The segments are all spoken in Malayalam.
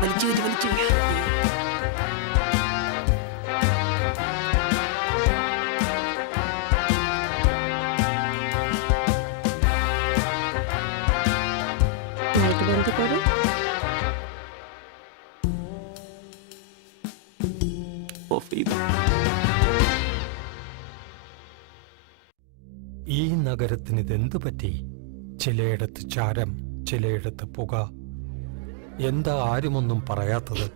വലിച്ചു. লাইট বন্ধ করো। ഈ നഗരത്തിന് ഇതെന്തു പറ്റി? ചിലയിടത്ത് ചാരം, ചിലയിടത്ത് പുക. എന്താ ആരുമൊന്നും പറയാത്തത്?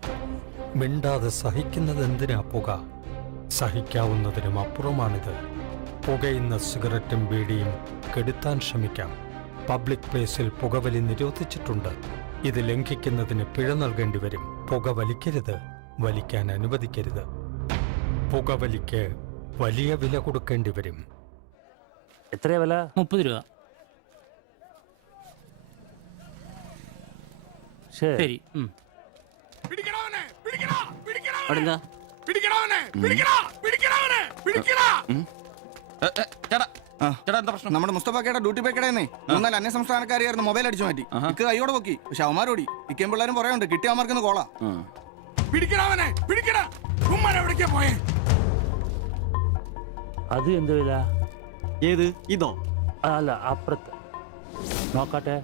മിണ്ടാതെ സഹിക്കുന്നത് എന്തിനാ പുക? സഹിക്കാവുന്നതിനും അപ്പുറമാണിത്. പുകയുന്ന സിഗരറ്റും ബീഡിയും കെടുത്താൻ ശ്രമിക്കാം. പബ്ലിക് പ്ലേസിൽ പുകവലി നിരോധിച്ചിട്ടുണ്ട്. ഇത് ലംഘിക്കുന്നതിന് പിഴ നൽകേണ്ടി വരും. പുക വലിക്കരുത്, വലിക്കാൻ അനുവദിക്കരുത്. പുകവലിക്ക് വലിയ വില കൊടുക്കേണ്ടി വരും. എത്രയാ വില? 30 രൂപ. ശരി. അവിടെന്താ? നമ്മുടെ മുസ്തഫാക്കയുടെ ഡ്യൂട്ടി പേക്കടേന്നേ 3-4 അന്യ സംസ്ഥാനക്കാരിയായിരുന്നു മൊബൈൽ അടിച്ചു മാറ്റി. ഇക്ക് കൈയോടെ പൊക്കി, പക്ഷെ അവന്മാരോടി. ഇക്കേം പിള്ളേരും പറയുന്നുണ്ട് കിട്ടിയ അവന്മാർക്കൊന്ന് കോളാ. അത് എന്ത് വില? ഏത്? ഇതോ? അല്ല, അപ്പുറത്ത് നോക്കട്ടെ.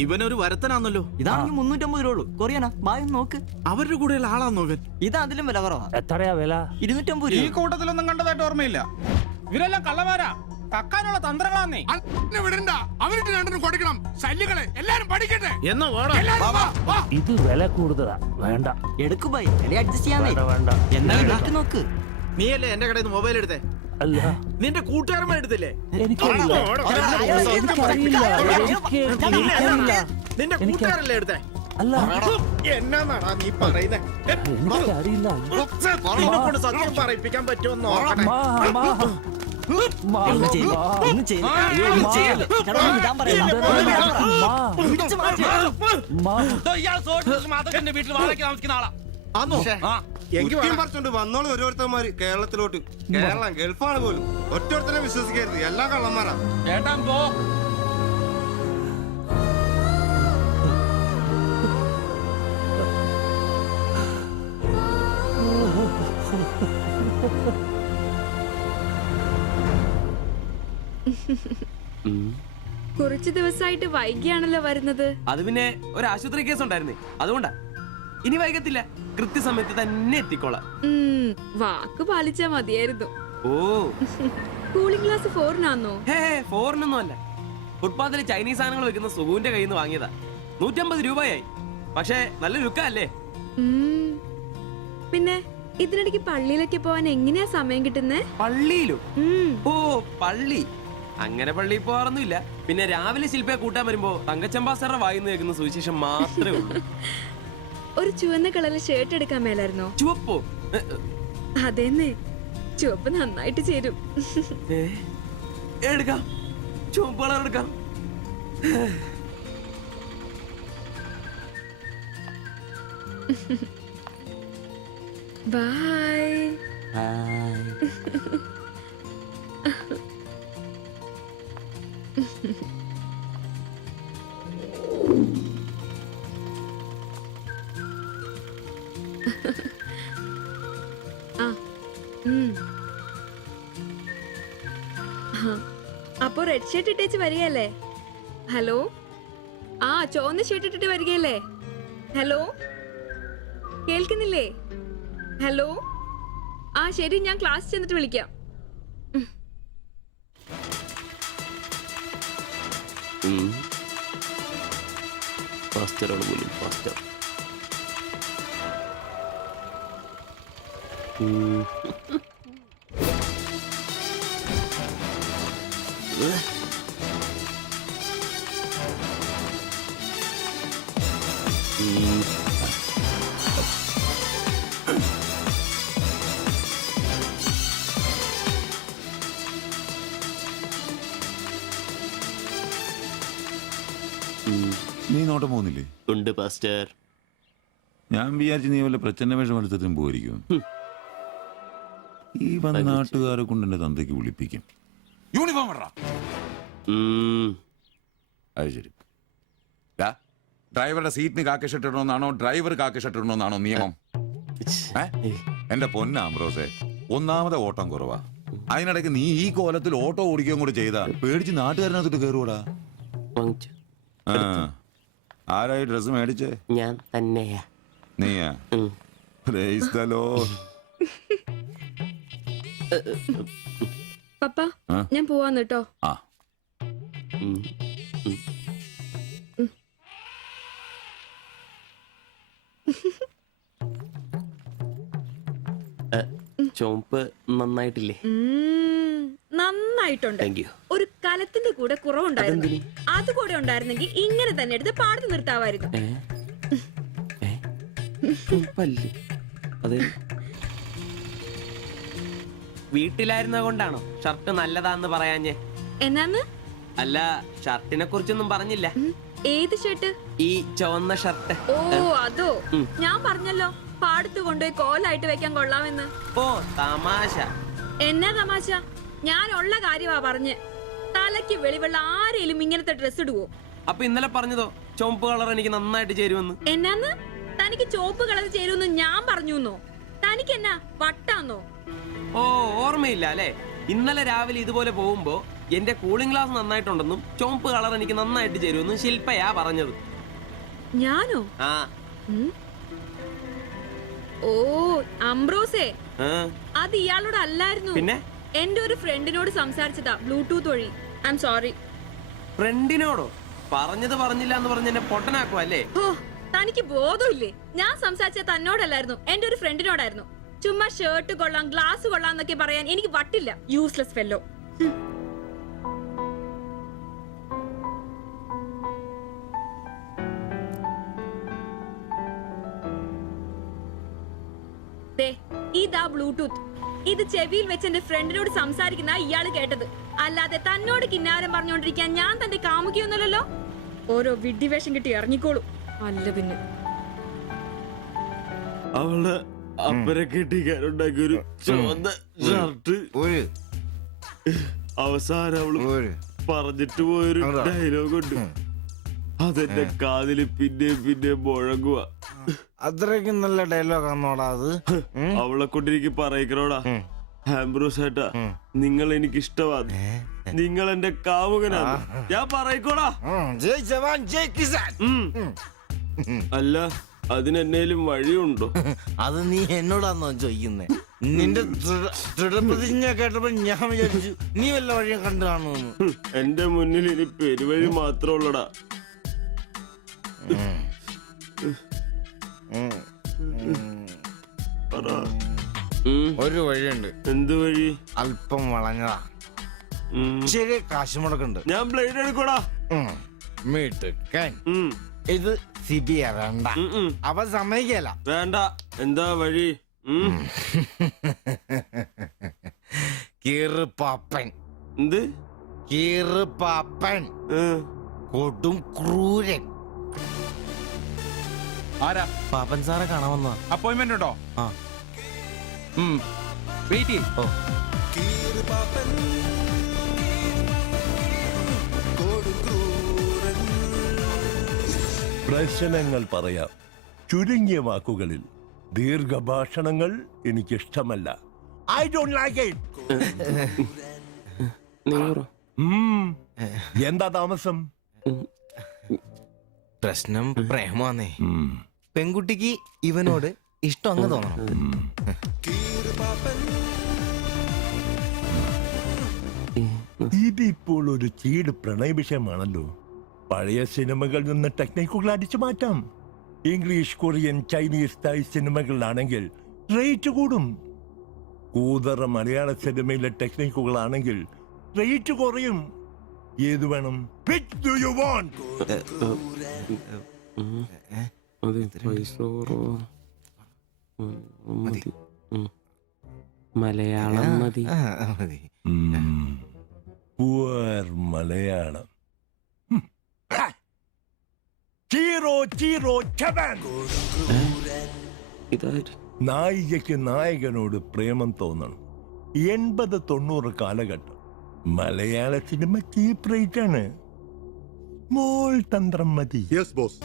ഇവനൊരു വരത്തനാന്നല്ലോ. ഇതാണെങ്കിൽ 350 രൂപ ഉള്ളൂ. കൊറിയനാ? ബായ് നോക്ക്. അവരുടെ കൂടെയുള്ള ആളാന്നോ ഇവൻ? ഇത് അതിലും വില കുറവാ. എത്രയാ വില? 250 രൂപ. ഈ കൂട്ടത്തിലൊന്നും കണ്ടതായിട്ട് ഓർമ്മയില്ല. ഇവരെല്ലാം കള്ളമാരാ, കക്കാനുള്ള തന്ത്രങ്ങളാന്നേ. ഇത് വില കൂടുതലാ. വേണ്ട, എടുക്കു ബായ്, വില അഡ്ജസ്റ്റ് ചെയ്യാന്നേ. വേണ്ട. എന്നാ നോക്ക്. നീയല്ലേ എന്റെ കടയിൽ നിന്ന് മൊബൈൽ എടുത്തേ? അല്ല, നിന്റെ കൂട്ടുകാരന്മാർ എടുത്തില്ലേ? എനിക്കറിയില്ല. നിന്റെ കൂട്ടുകാരല്ലേ എടുത്തേ? അല്ല, എന്നാന്നാടാ നീ പറയുന്നേ? എനിക്കറിയില്ല. നിന്നെക്കൊണ്ട് സത്യം പറയിപ്പിക്കാൻ പറ്റുമെന്ന് നോക്കട്ടെ. വീട്ടിൽ വാടക താമസിക്കുന്ന ആളാ. വന്നോളൂ ഓരോരുത്തന്മാര് കേരളത്തിലോട്ട്. കേരളം ഗൾഫാണ് പോലും. ഒറ്റൊരുത്തനെ വിശ്വസിക്കരുത്, എല്ലാ കള്ളന്മാരാ. ചേട്ടാ പോ. കുറച്ചു ദിവസമായിട്ട് വൈകിയാണല്ലോ വരുന്നത്. അത് പിന്നെ ഒരു ആശുപത്രി കേസ് ഉണ്ടായിരുന്നേ, അതുകൊണ്ടാ. ഇനി വൈകത്തില്ല, കൃത്യസമയത്ത് തന്നെ എത്തിക്കോളാം. വാക്ക് പാലിച്ചാ മതിയായിരുന്നു. ഓ, കൂളിംഗ് ഗ്ലാസ് 4-നാന്നോ? ഹേ, ഫോറിനൊന്നും അല്ല. ഫുട്പാത്തിൽ ചൈനീസ് സാധനങ്ങൾ വെക്കുന്ന സുഖുവിന്റെ കയ്യിൽ നിന്ന് വാങ്ങിയതാ. 150 രൂപയായി. പക്ഷേ നല്ല ലുക്കല്ലേ? പിന്നെ ഇതിനിടയ്ക്ക് പള്ളിയിലൊക്കെ പോവാൻ എങ്ങനെയാ സമയം കിട്ടുന്നേ? പള്ളിയിലോ? ഓ, പള്ളി. അങ്ങനെ പള്ളിയിൽ പോവാറൊന്നുമില്ല. പിന്നെ രാവിലെ ശില്പയെ കൂട്ടാൻ വരുമ്പോ തങ്കച്ചമ്പാസറുടെ വായിന്ന് കേൾക്കുന്ന സുവിശേഷം മാത്രമേ ഉള്ളൂ. ഒരു ചുവന്ന കളറിൽ ഷർട്ട് എടുക്കാൻ മേലായിരുന്നോ? ചുവപ്പോ? അതെന്നെ, ചുവപ്പ് നന്നായിട്ട് ചേരും. എടുക്കാം, ചുവപ്പ് കളർ എടുക്കാം. ബൈ. അപ്പൊ റെഡ് ഷർട്ട് ഇട്ടേച്ച് വരികയല്ലേ? ഹലോ, ചുവന്ന ഷർട്ട് ഇട്ടിട്ട് വരികയല്ലേ? ഹലോ, കേൾക്കുന്നില്ലേ? ഹലോ, ശരി, ഞാൻ ക്ലാസ് ചെന്നിട്ട് വിളിക്കാം. നീ നോട്ടം പോകുന്നില്ലേ? ഉണ്ട് പാസ്റ്റർ. ഞാൻ വിചാരിച്ചു നീ വല്ല പ്രച്ഛന്ന വേഷം എടുത്തിട്ടും പോയിരിക്കും. ഈ വന്ന നാട്ടുകാരെ കൊണ്ട് എന്റെ തന്തയ്ക്ക് വിളിപ്പിക്കും. യൂണിഫോം ഇടറാ. അത് ശരി. ഡ്രൈവറുടെ സീറ്റിന് കാക്കി ഷർട്ട് ഇടണമെന്നാണോ ഡ്രൈവർ കാക്കി ഷർട്ട് ഇടണമെന്നാണോ നിയമം? എന്റെ പൊന്ന ആംബ്രോസെ, ഒന്നാമതെ ഓട്ടം കുറവാ. അതിനിടയ്ക്ക് നീ ഈ കോലത്തിൽ ഓട്ടോ ഓടിക്കുകയും കൂടി ചെയ്താ പേടിച്ച് നാട്ടുകാരനകത്തിട്ട് കയറൂടാ. വാങ്ങിച്ചു. ആരായി ഡ്രസ് മേടിച്ചേ? ഞാൻ തന്നെയാ. നീയാ? Praise the Lord. പപ്പ ഞാൻ പോവാന്ന് കേട്ടോ. ആ ചോപ്പ് നന്നായിട്ടില്ലേ? നന്നായിട്ടുണ്ട്. Thank you. ഒരു കലത്തിന്റെ കൂടെ കുറവുണ്ടായിരുന്നു. അത് കൂടെ ഉണ്ടായിരുന്നെങ്കിൽ ഇങ്ങനെ തന്നെ എടുത്ത് പാടത്ത് നിർത്താമായിരുന്നു. അത് വീട്ടിലായിരുന്ന കൊണ്ടാണോ ഷർട്ട് നല്ലതാന്ന് പറയാഞ്ഞേ? എന്നാന്ന്? അല്ല, ഷർട്ടിനെ കുറിച്ചൊന്നും പറഞ്ഞില്ല. ഏത് ഷർട്ട്? ഈ ചുവന്ന ഷർട്ട്. ഓ അതോ, ഞാൻ പറഞ്ഞല്ലോ പാടത്ത് കൊണ്ടുപോയി കോലായിട്ട് വെക്കാൻ കൊള്ളാമെന്ന്. ഓ തമാശ. എന്നാ തമാശ? ഞാൻ ഉള്ള കാര്യമാ പറഞ്ഞ്. തലയ്ക്ക് വെളിവുള്ള ആരെങ്കിലും ഇങ്ങനത്തെ ഡ്രസ് ഇടുവോ? അപ്പൊ ഇന്നലെ പറഞ്ഞതോ ചുവപ്പ് കളർ എനിക്ക് നന്നായിട്ട് ചേരുമെന്ന്? എന്നാന്ന്? തനിക്ക് ചോപ്പ് കളർ ചേരുമെന്ന് ഞാൻ പറഞ്ഞുന്നോ? തനിക്ക് എന്നാ വട്ടാന്നോ? ഓ ഓർമ്മയില്ല അല്ലേ? ഇന്നലെ രാവിലെ ഇതുപോലെ പോകുമ്പോ എന്റെ കൂളിംഗ് ഗ്ലാസ് നന്നായിട്ടുണ്ടെന്നും ചുവപ്പ് കളർ എനിക്ക് നന്നായിട്ട് ചേരുമെന്നും ശില്പയാ പറഞ്ഞത്. ഞാനോ? ആ. ഓ അംബ്രോസേ, ആ. അത് ഇയാളോട് അല്ലായിരുന്നു. പിന്നെ എന്റെ ഒരു ഫ്രണ്ടിനോട് സംസാരിച്ചതാ ബ്ലൂടൂത്ത് വഴി. I'm sorry. ഫ്രണ്ടിനോടോ? പറഞ്ഞത് പറഞ്ഞില്ല എന്ന് പറഞ്ഞ് എന്നെ പൊട്ടനാക്കുവോ അല്ലേ? ഓ തനിക്ക് ബോധമില്ലേ? ഞാൻ സംസാരിച്ച തന്നോടല്ലായിരുന്നു, എന്റെ ഒരു ഫ്രണ്ടിനോടായിരുന്നു. ചുമ്മാ ഷർട്ട് കൊള്ളാം ഗ്ലാസ് കൊള്ളാം എന്നൊക്കെ പറയാൻ എനിക്ക് വട്ടില്ല. Useless fellow. ഇതാ ബ്ലൂടൂത്ത്. ഇത് ചെവിയിൽ വെച്ച് എന്റെ ഫ്രണ്ടിനോട് സംസാരിക്കുന്ന ഇയാള് കേട്ടത്. അല്ലാതെ തന്നോട് കിന്നാരം പറഞ്ഞോണ്ടിരിക്കാൻ ഞാൻ തന്റെ കാമുകിയൊന്നുമല്ലല്ലോ. ഓരോ വിഡ്ഢിവേഷം കിട്ടി ഇറങ്ങിക്കോളൂ. അല്ല പിന്നെ അവളുടെ അപ്പനെ കെട്ടിക്കാനുണ്ടാക്കിയ ഒരു ചുവന്ന ഷർട്ട് അവസാനം അവള് പറഞ്ഞിട്ട് പോയൊരു ഡയലോഗ് ഉണ്ട്. അതെന്റെ കാതില് പിന്നെ മുഴങ്ങുക. അത്രയ്ക്കും നല്ല ഡയലോഗ് ആണോടാ അത്? അവളെ കൊണ്ടെനിക്ക് പറയിക്കണോടാ. ആംബ്രോസ് ഏട്ടാ, നിങ്ങൾ എനിക്ക് ഇഷ്ടമാണ്, നിങ്ങൾ എന്റെ കാമുകനാണ്, ഞാൻ പറയിക്കോടാ. ജയ് ജവാൻ ജയ് കിസാൻ. അല്ല, അതിനെന്നേലും വഴിയുണ്ടോ? അത് നീ എന്നോടാന്നോ ചോദിക്കുന്നേ? നിന്റെ ദൃഢപ്രതിജ്ഞ കേട്ടപ്പോ ഞാൻ വിചാരിച്ചു നീ വല്ല വഴിയും കണ്ടു കാണുമെന്ന്. എന്റെ മുന്നിൽ ഇനി പെരുവഴി മാത്രം ഉള്ളടാ. ഒരു വഴിയുണ്ട്. എന്ത് വഴി? അല്പം വളഞ്ഞതാ, ശരി കാശ് മുടക്കുണ്ട്. ഞാൻ ബ്ലേഡ് എടുക്കോടാ. മീട്ടുക്കാൻ ഇത് സിബി വേണ്ട, അവ സമ്മതിക്കല. വേണ്ട. എന്താ വഴി? കീറുപാപ്പൻ. എന്ത് കീറുപാപ്പൻ? കൊടും ക്രൂരൻ. ആരാ? പാപ്പൻ സാറെ കാണാൻ വന്നതാ. അപ്പോയിന്റ്മെന്റ് ഉണ്ടോ? ആ വെയിറ്റ് ചെയ്യ്. ഓ പ്രശ്നങ്ങൾ പറയാം ചുരുങ്ങിയ വാക്കുകളിൽ. ദീർഘഭാഷണങ്ങൾ എനിക്കിഷ്ടമല്ല. I don't like it. എന്താ താമസം? പ്രശ്നം പ്രേമാന്നേ. പെൺകുട്ടിക്ക് ഇവനോട് ഇഷ്ടം അങ്ങ് തോന്നണം. ഇതിപ്പോൾ ഒരു ചീട് പ്രണയ വിഷയമാണല്ലോ. പഴയ സിനിമകളിൽ നിന്ന് ടെക്നിക്കുകൾ അടിച്ചു മാറ്റാം. ഇംഗ്ലീഷ്, കൊറിയൻ, ചൈനീസ്, തായ് സിനിമകളിലാണെങ്കിൽ റേറ്റ് കൂടും. കൂതറ മലയാള സിനിമയിലെ ടെക്നിക്കുകളാണെങ്കിൽ റേറ്റ് കുറയും. ഏത് വേണം? Which do you want? Malayalam മതി. Poor മലയാളം. Chi Rho Chi Rho ചവൻ. നായികയ്ക്ക് നായകനോട് പ്രേമം തോന്നണം. 80-90 കാലഘട്ടം. മലയാള സിനിമ ചീപ്പ് റേറ്റ് ആണ്. മോൾ തന്ത്രം മതി. Yes boss.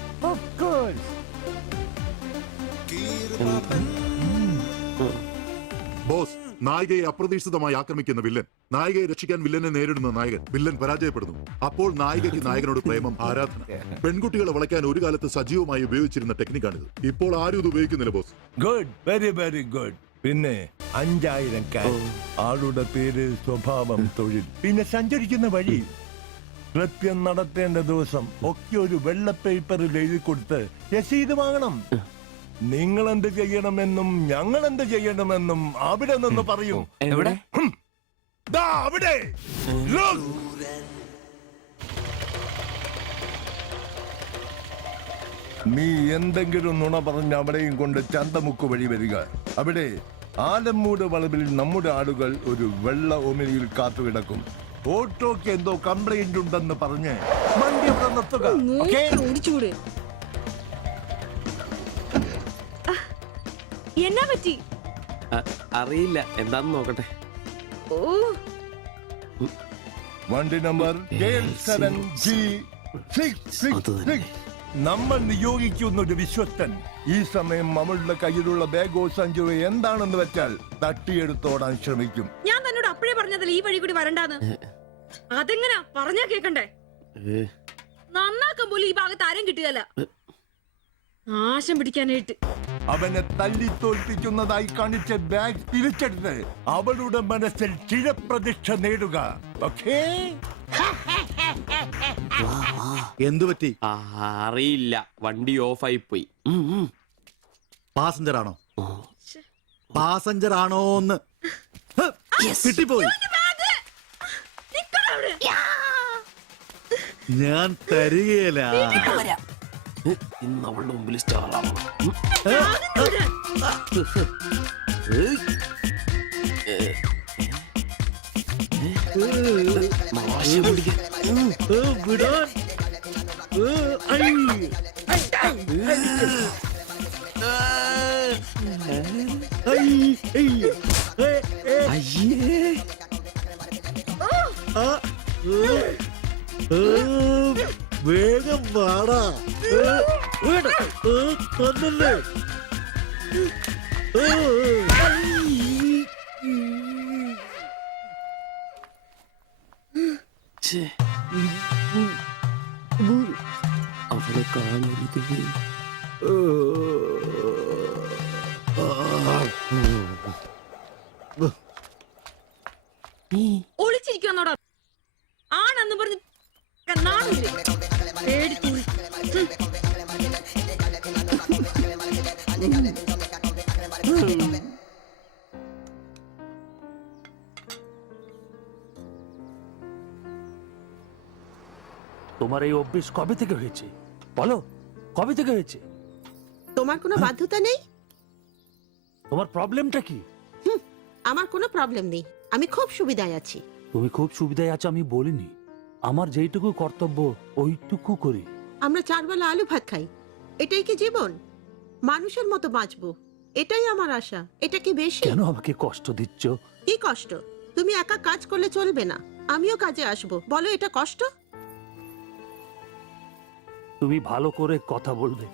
ബോസ്, നായികയെ അപ്രതീക്ഷിതമായി ആക്രമിക്കുന്ന വില്ലൻ, നായികയെ രക്ഷിക്കാൻ വില്ലനെ നേരിടുന്ന നായകൻ, വില്ലൻ പരാജയപ്പെടുന്നു. അപ്പോൾ നായികയ്ക്ക് നായകനോട് പ്രേമം, ആരാധന. പെൺകുട്ടികളെ വളയ്ക്കാൻ ഒരു കാലത്ത് സജീവമായി ഉപയോഗിച്ചിരുന്ന ടെക്നിക്കാണിത്. ഇപ്പോൾ ആരും ഇത് ഉപയോഗിക്കുന്നില്ല boss. Good, very very good. പിന്നെ 5000 ആളുടെ പേര്, സ്വഭാവം, തൊഴിൽ, പിന്നെ സഞ്ചരിക്കുന്ന വഴി, കൃത്യം നടത്തേണ്ട ദിവസം ഒക്കെ ഒരു വെള്ള പേപ്പറിൽ എഴുതി കൊടുത്ത് രസീത് വാങ്ങണം. നിങ്ങൾ എന്ത് ചെയ്യണമെന്നും ഞങ്ങൾ എന്ത് ചെയ്യണമെന്നും അവിടെ നിന്ന് പറയും. എവിടെ? ദാ അവിടെ. Look. നീ എന്തെങ്കിലും നുണ പറഞ്ഞ് അവിടെയും കൊണ്ട് ചന്തമുക്ക് വഴി വരിക. അവിടെ ആലമ്മൂട് വളവിൽ നമ്മുടെ ആളുകൾ ഒരു വെള്ള ഒമിനിയിൽ കാത്തുകിടക്കും. ഓട്ടോക്ക് എന്തോ കംപ്ലൈന്റ് ഉണ്ടെന്ന് പറഞ്ഞ് വണ്ടി അവിടെ നിർത്തുക. Okay? ഓടിച്ചൂടെ? എന്നാ പറ്റി? അറിയില്ല, എന്താന്ന് നോക്കട്ടെ. ഓ, വണ്ടി നമ്പർ 7G666. നമ്മൾ നിയോഗിക്കുന്ന ഒരു വിശ്വസ്തൻ ഈ സമയം നമ്മളുടെ കയ്യിലുള്ള ബാഗോ സഞ്ചോ എന്താണെന്ന് വെച്ചാൽ തട്ടിയെടുത്തോടാൻ ശ്രമിക്കും. ഞാൻ തന്നോട് അപ്പഴേ പറഞ്ഞതല്ലേ ഈ വഴി കൂടി വരണ്ടാന്ന്. അതെങ്ങനാ പറഞ്ഞാ കേക്കണ്ടേ? നന്നാക്കാൻ പോലും ഈ ഭാഗത്ത് ആരും കിട്ടുകയല്ല. നാശം പിടിക്കാനായിട്ട് അവനെ തല്ലി തോൽപ്പിക്കുന്നതായി കാണിച്ച ബാഗ് തിരിച്ചെടുത്ത് അവളുടെ മനസ്സിൽ ചിരപ്രതിഷ്ഠ നേടുക. ഓക്കേ? എന്തു പറ്റി? അറിയില്ല, വണ്ടി ഓഫായി പോയി. പാസഞ്ചർ ആണോ? പാസഞ്ചർ ആണോന്ന് കിട്ടിപ്പോയി. ഞാൻ തരികയില്ല. ഇന്ന് അവളുടെ മുമ്പിൽ സ്റ്റാറാണ്. വിടാൻ. വേഗം വാടാ. കൊന്നല്ലേ. അവളെ കാണരുത്. ഒളിച്ചിരിക്കുന്നോടാ ആണെന്ന് പറഞ്ഞ് നാണില്ലേ? പേടിച്ചൂടി. তোমার এই অভ্যেস কবে থেকে হয়েছে বলো? কবে থেকে হয়েছে? তোমার কোনো বাধ্যতা নেই। তোমার প্রবলেমটা কি? আমার কোনো প্রবলেম নেই, আমি খুব সুবিধায় আছি। তুমি খুব সুবিধায় আছো আমি বলিনি। আমার যেইটুকু কর্তব্য ওইটুকু করি। আমরা 4 বেলা আলু ভাত খাই, এটাই কি জীবন? মানুষের মতো বাঁচবো, এটাই আমার আশা। এটা কি বেশি? কেন আমাকে কষ্ট দিচ্ছ? কি কষ্ট? তুমি একা কাজ করলে চলবে না, আমিও কাজে আসবো। বলো এটা কষ্ট? তুমি ভালো করে কথা বলবে।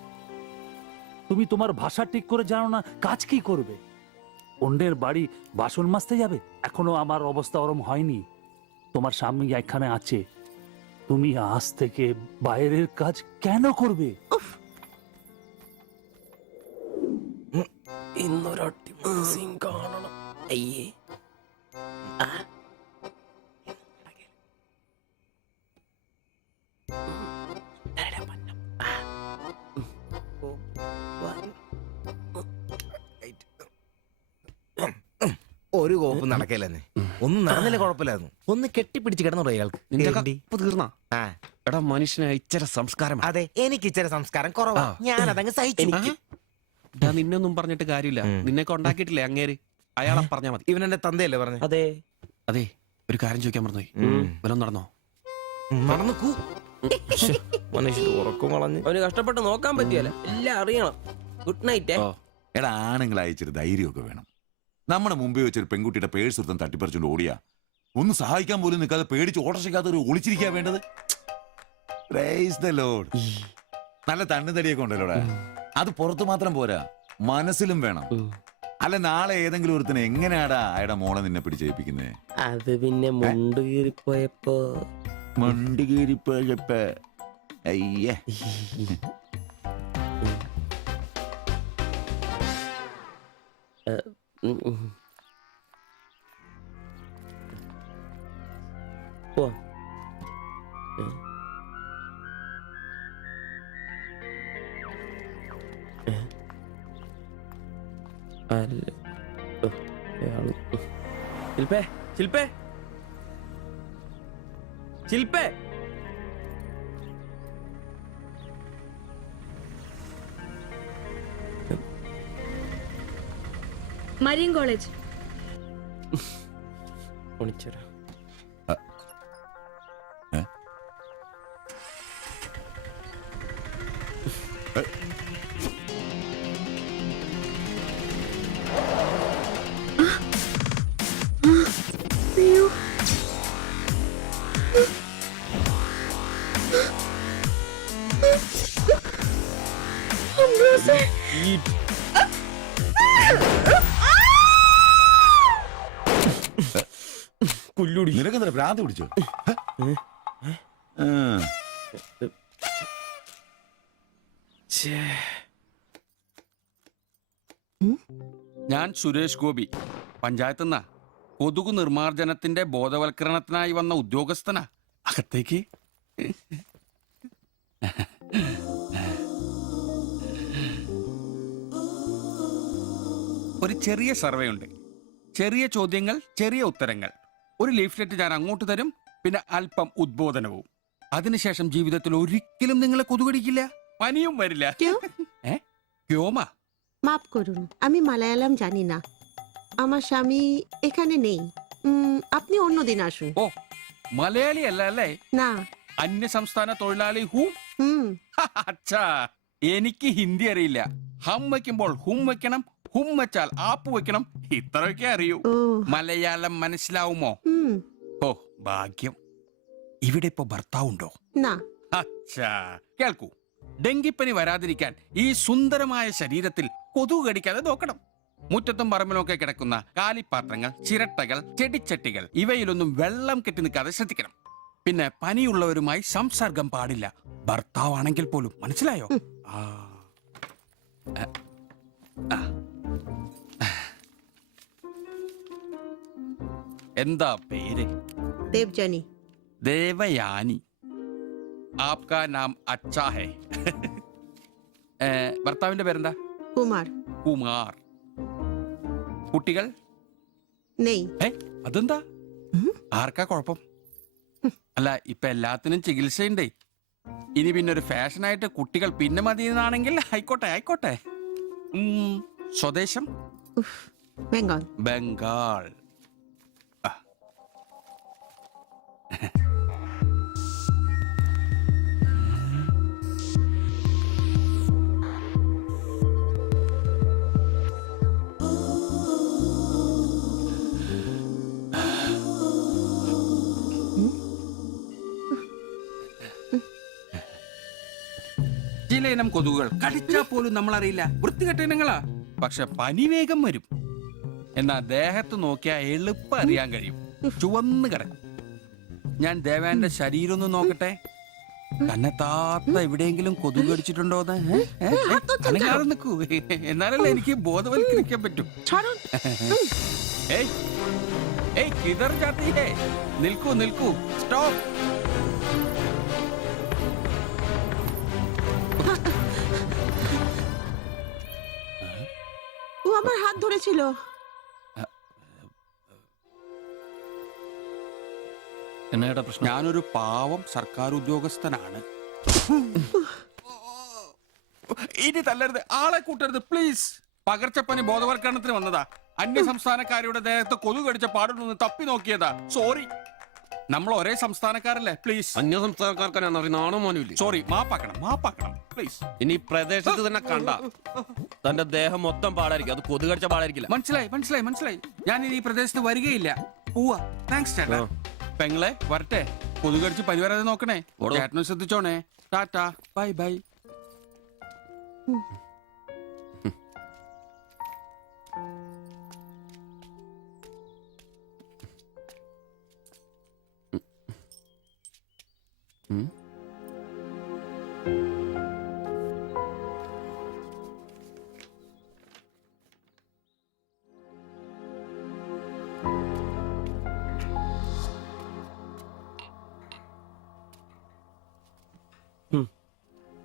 তুমি তোমার ভাষা ঠিক করে জানো না, কাজ কি করবে? অন্যের বাড়ি বাসন মাজতে যাবে? এখনো আমার অবস্থা ওরম হয়নি। তোমার স্বামী এখানে আছে, তুমি আজ থেকে বাইরের কাজ কেন করবে? ഇന്നൊരട്ടി സീൻ കാണണം. അയ്യേ, ഒരു കോപ്പ് നടക്കല്ലെന്നെ. ഒന്നും നടന്നില്ല, കുഴപ്പമില്ലായിരുന്നു. ഒന്ന് കെട്ടിപ്പിടിച്ച് കിടന്നു അയാൾക്ക്. തീർന്നാ? എടാ, മനുഷ്യന് ഇച്ചിരി സംസ്കാരം. അതെ, എനിക്ക് ഇച്ചിരി സംസ്കാരം കുറവാ. ഞാൻ അതങ്ങ് സഹിച്ചു. നിന്നൊന്നും പറഞ്ഞിട്ട് കാര്യമില്ല. നിന്നെയൊക്കെ ഉണ്ടാക്കിയിട്ടില്ലേ അങ്ങേര്? അയാളെ പറഞ്ഞാ മതി. ഇവൻ എന്റെ തന്തയല്ലേ പറഞ്ഞു? അതെ അതെ. ഒരു കാര്യം ചോദിക്കാൻ മറന്നുപോയി. വല്ലതും നടന്നോ? നടന്നു മനുഷ്യ ഉറക്കം കളഞ്ഞ്. അവന് കഷ്ടപ്പെട്ട് നോക്കാൻ പറ്റിയല്ല, എല്ലാം അറിയണം. Good night. എടാ, ആണുങ്ങളായി ഇച്ചിരി ധൈര്യമൊക്കെ വേണം. നമ്മുടെ മുമ്പിൽ വെച്ചൊരു പെൺകുട്ടിയുടെ പേഴ്സ് ഒരുത്തൻ തട്ടിപ്പറിച്ചുകൊണ്ട് ഓടിയാ ഒന്ന് സഹായിക്കാൻ പോലും നിൽക്കാതെ പേടിച്ച് ഓട്ടർഷയ്ക്കകത്ത് ഒരു ഒളിച്ചിരിക്കാ വേണ്ടത്. Praise the Lord. നല്ല തണ്ണുതടിയൊക്കെ ഉണ്ടല്ലോടാ. അത് പുറത്തു മാത്രം പോരാ, മനസ്സിലും വേണം. അല്ല നാളെ ഏതെങ്കിലും ഒരുത്തിന് എങ്ങനെയാടാ അയാളുടെ മോളെ നിന്നെ പിടിച്ചേൽപ്പിക്കുന്നേ? അത് പിന്നെ മുണ്ടുകീറിപ്പോയപ്പോ അയ്യേ. പോവാം. ശില്പേ ശില്പേ ശില്പേ മരിയൻ കോളേജ്. ഒളിച്ചോരാ. അയ്യോ, അംബ്രോസേ. പുല്ലുടി. നിനക്കെന്താ ഭ്രാന്ത് പിടിച്ചോ? ഞാൻ സുരേഷ് ഗോപി, പഞ്ചായത്ത് നിന്നാ. കൊതുക് നിർമ്മാർജ്ജനത്തിന്റെ ബോധവൽക്കരണത്തിനായി വന്ന ഉദ്യോഗസ്ഥനാ. അകത്തേക്ക്. ഒരു ചെറിയ സർവേ ഉണ്ട്. ചെറിയ ചോദ്യങ്ങൾ, ചെറിയ ഉത്തരങ്ങൾ. ഒരു ലീഫ്ലെറ്റ് ഞാൻ അങ്ങോട്ട് തരും, പിന്നെ അല്പം ഉദ്ബോധനവും. അതിനുശേഷം ജീവിതത്തിൽ ഒരിക്കലും നിങ്ങളെ കൊതുകടിക്കില്ല, പനിയും വരില്ല. ക്യോമ? মাফ করুন, আমি মালায়ালাম জানি না। আমার স্বামী এখানে নেই। আপনি অন্যদিন আসুন। ഓ, മലയാളി അല്ല അല്ലേ? না। അന്യ സംസ്ഥാന തൊഴിലാളി ഹൂം? അച്ഛാ, എനിക്ക് ഹിന്ദി അറിയില്ല. ഹം വയ്ക്കുമ്പോൾ ഹും വെക്കണം, ഹും വെച്ചാൽ ആപ്പ് വെക്കണം, ഇത്രയൊക്കെ അറിയൂ. മലയാളം മനസ്സിലാവുമോ? ഓ ഭാഗ്യം. ഇവിടെ ഇപ്പൊ ഭർത്താവുണ്ടോ? না। അച്ഛാ കേൾക്കൂ, ഡെങ്കിപ്പനി വരാതിരിക്കാൻ ഈ സുന്ദരമായ ശരീരത്തിൽ കൊതുക് കടിക്കാതെ നോക്കണം. മുറ്റത്തും പറമ്പിലൊക്കെ കിടക്കുന്ന കാലിപ്പാത്രങ്ങൾ, ചിരട്ടകൾ, ചെടിച്ചട്ടികൾ ഇവയിലൊന്നും വെള്ളം കെട്ടി നിൽക്കാതെ ശ്രദ്ധിക്കണം. പിന്നെ പനിയുള്ളവരുമായി സംസർഗം പാടില്ല, ഭർത്താവാണെങ്കിൽ പോലും. മനസ്സിലായോ? എന്താ പേര്? ദേവ്ജാനി. ദേവയാനി. ആപ്കാ നാം അച്ഛാ ഹേ. ഭർത്താവിന്റെ പേരെന്താ? കുമാർ. കുമാർ. കുട്ടികൾ? നെയ്. അതെന്താ? ആർക്കാ കുഴപ്പം? അല്ല, ഇപ്പൊ എല്ലാത്തിനും ചികിത്സയുണ്ടേ. ഇനി പിന്നെ ഒരു ഫാഷനായിട്ട് കുട്ടികൾ പിന്നെ മതി എന്നാണെങ്കിൽ ആയിക്കോട്ടെ ആയിക്കോട്ടെ. സ്വദേശം? ബംഗാൾ. ബംഗാൾ. ചില ഇനം കൊതുകുകൾ കടിച്ചാൽ പോലും നമ്മൾ അറിയില്ല, വൃത്തികെട്ട ഇനങ്ങളാ. പക്ഷെ പനി വേഗം വരും. എന്നാ ദേഹത്ത് നോക്കിയാൽ എളുപ്പം അറിയാൻ കഴിയും, ചുവന്ന് കിടക്കും. ഞാൻ ദേവാന്റെ ശരീരം ഒന്ന് നോക്കട്ടെ. കന്നെത്താത്ത എവിടെയെങ്കിലും കൊതുക് കടിച്ചിട്ടുണ്ടോ? അനങ്ങാതെ നിൽക്കൂ, എന്നാലല്ലേ എനിക്ക് ബോധവൽക്കരിക്കാൻ പറ്റും. കിതർ ജാത്തി ഹേ. നിൽക്കൂ നിൽക്കൂ, സ്റ്റോപ്പ്. ও আমার হাত ধরেছিল। എന്നേടാ പ്രശ്നം? ഞാനൊരു പാവം സർക്കാർ ഉദ്യോഗസ്ഥനാണ്. ഇനി തല്ലരുത്, ആളെ കൂട്ടരുത് പ്ലീസ്. പകർച്ചപ്പനി ബോധവൽക്കരണത്തിന് വന്നതാ. അന്യ സംസ്ഥാനക്കാരുടെ ദേഹത്ത് കൊതുക് കടിച്ച പാടുണ്ടെന്ന് തപ്പി നോക്കിയതാ. സോറി. നമ്മൾ ഒരേ സംസ്ഥാനക്കാരല്ലേ, പ്ലീസ്. അന്യ സംസ്ഥാനക്കാർക്കാണ്. സോറി, മാപ്പാക്കണം മാപ്പാക്കണം പ്ലീസ്. ഇനി പ്രദേശത്ത് തന്നെ കണ്ട തന്റെ ദേഹം മൊത്തം പാടായിരിക്കും, അത് കൊതുക് കടിച്ച പാടായിരിക്കില്ല. മനസ്സിലായി മനസ്സിലായി മനസ്സിലായി. ഞാൻ ഇനി ഈ പ്രദേശത്ത് വരികയില്ല. പോവാ. താങ്ക്സ് ചേട്ടാ. പെങ്ങളെ വരട്ടെ. കൊതുകടിച്ച് പനി വരാതെ നോക്കണേ. ചേട്ടനും ശ്രദ്ധിച്ചോണേ. ടാറ്റാ, ബൈ ബൈ.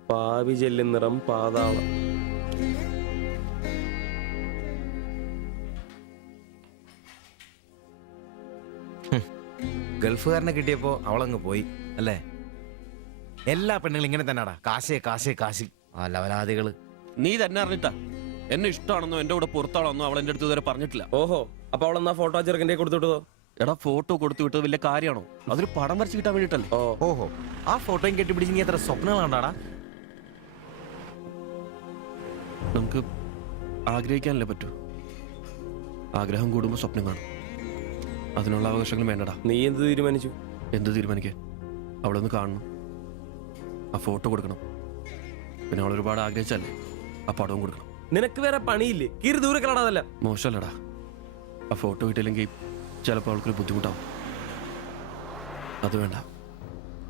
പാവി ജെല്ലിൻ നിറം പാതാളം. ഗൾഫുകാരനെ കിട്ടിയപ്പോ അവളങ്ങ് പോയി അല്ലേ? എല്ലാ പെണ്ണുങ്ങളും ഇങ്ങനെ തന്നെയാടാ, കാശേ കാശേ കാശ്. ലവലാദികള്. നീ തന്നെ അറിഞ്ഞിട്ടാ എന്നെ ഇഷ്ടമാണെന്നോ എന്റെ കൂടെ പുറത്താണെന്നോ അവൾ എന്റെ അടുത്ത് ഇതുവരെ പറഞ്ഞിട്ടില്ല. ഓഹോ, അപ്പൊ അവളെന്നാ ഫോട്ടോ ചെറുക്കൻ്റെ കൊടുത്തുവിട്ടതോ? എടാ ഫോട്ടോ കൊടുത്തു വിട്ടത് വലിയ കാര്യമാണോ? അതൊരു പടം വരച്ച് കിട്ടാൻ വേണ്ടിട്ടല്ലേ. ഓഹോ, ആ ഫോട്ടോയും കെട്ടിപ്പിടിച്ച് നീ എത്ര സ്വപ്നങ്ങൾ കണ്ടാടാ? നമുക്ക് ആഗ്രഹിക്കാനല്ലേ പറ്റൂ. ആഗ്രഹം കൂടുമ്പോ സ്വപ്നം കാണും. അതിനുള്ള അവകാശങ്ങൾ വേണ്ടടാ. നീ എന്ത് തീരുമാനിച്ചു? എന്ത് തീരുമാനിക്കാൻ? അവളൊന്ന് കാണണം, ആ ഫോട്ടോ കൊടുക്കണം, പിന്നെ അവൾ ഒരുപാട് ആഗ്രഹിച്ചല്ലേ ആ പടവും കൊടുക്കണം. നിനക്ക് വേറെ പണിയില്ലേ? കീറി ദൂരെ കളടാതല്ല. മോശമല്ലടാ, ആ ഫോട്ടോ കിട്ടിയില്ലെങ്കിൽ ചിലപ്പോൾ അവൾക്കൊരു ബുദ്ധിമുട്ടാവും. അത് വേണ്ട,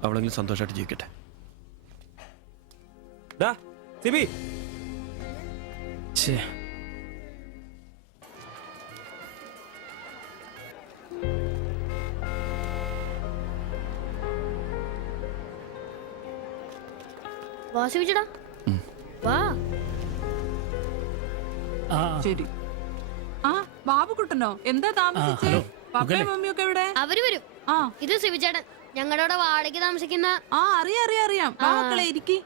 അവളെങ്കിലും സന്തോഷമായിട്ട് ജീവിക്കട്ടെ. സിബി, വാസുവിച്ചടാ വാ. ശരി. ആ ബാബുക്കുട്ടനോ, എന്താ താമസിച്ചേ? പപ്പയും മമ്മിയൊക്കെ എവിടെ? അവര് വരും. ഇത് സിവിചേട്ടൻ, ഞങ്ങളുടെ വാടകയ്ക്ക് താമസിക്കുന്ന. ആ അറിയാം അറിയാം അറിയാം. വാ മക്കളെ, ഇരിക്കി.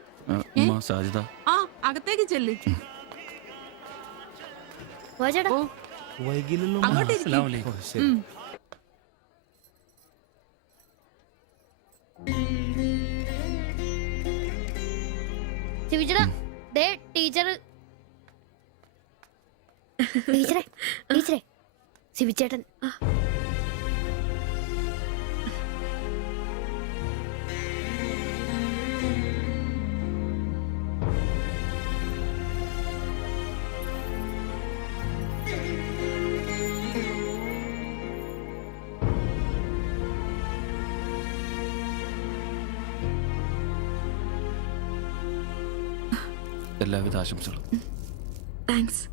സാജിദ, ആ അകത്തേക്ക് ചെല്ലി. അങ്ങോട്ട് ഇരിക്ക്. സിവിചേട്ടാ, ദേ ടീച്ചർ. ടീച്ചറെ ടീച്ചറെ, സിവിചേട്ടൻ. എല്ലാവിധ ആശംസകളും. താങ്ക്സ്.